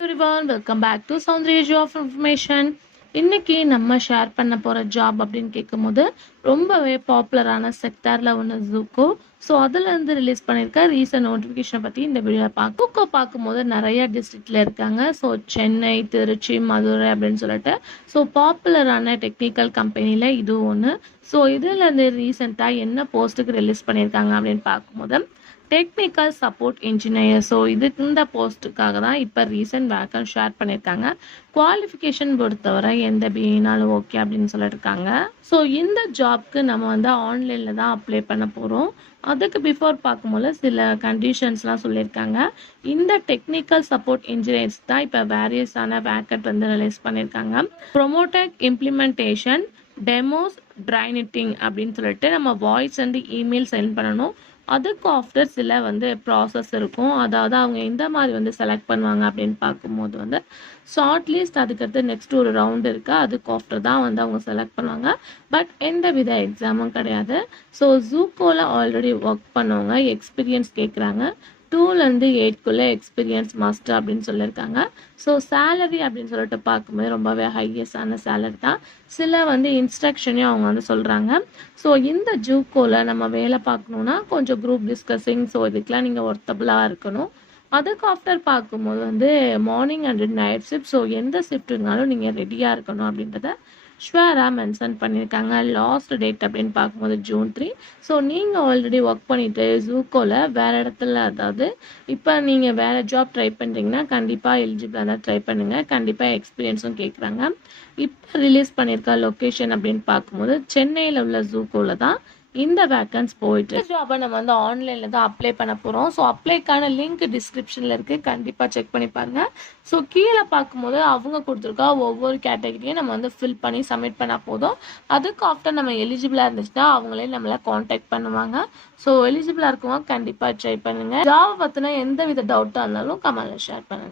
Everyone welcome back to சவுந்தரேஜ் of information இன்னைக்கு நம்ம ஷேர் பண்ண போகிற ஜாப் அப்படின்னு கேட்கும்போது ரொம்பவே பாப்புலரான செக்டாரில் ஒன்று ஜூக்கோ ஸோ அதுலேருந்து ரிலீஸ் பண்ணியிருக்க ரீசன்ட் நோட்டிஃபிகேஷனை பற்றி இந்த வீடியோ பார்க்க ஜூக்கோ பார்க்கும்போது நிறைய டிஸ்ட்ரிக்டில் இருக்காங்க. ஸோ சென்னை திருச்சி மதுரை அப்படின்னு சொல்லிட்டு. ஸோ பாப்புலரான டெக்னிக்கல் கம்பெனியில் இது ஒன்று ஸோ இதுலேருந்து ரீசெண்டாக என்ன போஸ்ட்டுக்கு ரிலீஸ் பண்ணியிருக்காங்க அப்படின்னு பார்க்கும்போது டெக்னிக்கல் சப்போர்ட் இன்ஜினியர் ஸோ இது இந்த போஸ்ட்டுக்காக தான் இப்போ ரீசன்ட் வேக்கன் ஷேர் பண்ணியிருக்காங்க. குவாலிஃபிகேஷன் பொறுத்தவரை எந்த பிஇனாலும் ஓகே அப்படின்னு சொல்லியிருக்காங்க. ஸோ இந்த ஜாப்க்கு நம்ம வந்து ஆன்லைனில் தான் அப்ளை பண்ண போகிறோம் அதுக்கு பிஃபோர் பார்க்கும்போது சில கண்டிஷன்ஸ்லாம் சொல்லியிருக்காங்க. இந்த டெக்னிக்கல் சப்போர்ட் இன்ஜினியர்ஸ் தான் இப்போ வேரியஸான வேக்கட் வந்து ரிலீஸ் பண்ணியிருக்காங்க. ப்ரொமோட்டக் இம்ப்ளிமெண்டேஷன் டெமோஸ் ட்ரைனிட்டிங் அப்படின்னு சொல்லிட்டு நம்ம வாய்ஸ் அண்ட் இமெயில் சென்ட் பண்ணணும். அதுக்கு ஆஃப்டர் சில வந்து ப்ராசஸ் இருக்கும். அதாவது அவங்க எந்த மாதிரி வந்து செலக்ட் பண்ணுவாங்க அப்படின்னு பார்க்கும்போது வந்து ஷார்ட் லிஸ்ட் அதுக்கடுத்து நெக்ஸ்ட் ஒரு ரவுண்ட் இருக்குது அதுக்கு ஆஃப்டர் தான் வந்து அவங்க செலக்ட் பண்ணுவாங்க. பட் எந்த வித எக்ஸாமும் கிடையாது. ஸோ ஜூக்கோவில் ஆல்ரெடி ஒர்க் பண்ணவங்க எக்ஸ்பீரியன்ஸ் கேட்குறாங்க டூலேருந்து எயிட்குள்ளே எக்ஸ்பீரியன்ஸ் மாஸ்டர் அப்படின்னு சொல்லியிருக்காங்க. ஸோ சேலரி அப்படின்னு சொல்லிட்டு பார்க்கும்போது ரொம்பவே ஹையஸ்டான சேலரி தான். சில வந்து இன்ஸ்ட்ரக்ஷனையும் அவங்க வந்து சொல்கிறாங்க ஸோ இந்த ஜூக்கோவில் நம்ம வேலை பார்க்கணுன்னா கொஞ்சம் குரூப் டிஸ்கஸிங் ஸோ இதுக்கெலாம் நீங்கள் ஒர்த்தபிளாக இருக்கணும். அதுக்கு ஆஃப்டர் பார்க்கும்போது வந்து morning and night shift so எந்த ஷிஃப்ட் இருந்தாலும் நீங்கள் ரெடியாக இருக்கணும் அப்படின்றத ஷுவராக மென்ஷன் பண்ணியிருக்காங்க. லாஸ்ட் டேட் அப்படின்னு பார்க்கும்போது ஜூன் த்ரீ ஸோ நீங்கள் ஆல்ரெடி ஒர்க் பண்ணிவிட்டு ஜூக்கோவில் வேறு இடத்துல அதாவது இப்போ நீங்கள் வேறு ஜாப் ட்ரை பண்ணுறீங்கன்னா கண்டிப்பாக எலிஜிபிளாக தான் ட்ரை பண்ணுங்கள் கண்டிப்பாக எக்ஸ்பீரியன்ஸும் கேட்குறாங்க இப்போ ரிலீஸ் பண்ணியிருக்க லொக்கேஷன் அப்படின்னு பார்க்கும்போது சென்னையில் உள்ள ஜூக்கோவில் தான் இந்த வேக்கன்ஸ் போயிட்டு ஜாபை நம்ம வந்து ஆன்லைனில் தான் அப்ளை பண்ண போகிறோம் ஸோ அப்ளைக்கான லிங்க் டிஸ்கிரிப்ஷனில் இருக்குது கண்டிப்பாக செக் பண்ணி பாருங்கள் ஸோ கீழே பார்க்கும்போது அவங்க கொடுத்துருக்கா ஒவ்வொரு கேட்டகரியும் நம்ம வந்து ஃபில் பண்ணி சப்மிட் பண்ணால் போதும். அதுக்கு ஆஃப்டர் நம்ம எலிஜிபிளாக இருந்துச்சுன்னா அவங்களே நம்மளை காண்டாக்ட் பண்ணுவாங்க. ஸோ எலிஜிபிளாக இருக்கவங்க கண்டிப்பாக ட்ரை பண்ணுங்கள் ஜாபை பற்றின எந்த வித டவுட்டாக இருந்தாலும் கமலை ஷேர் பண்ணுங்கள்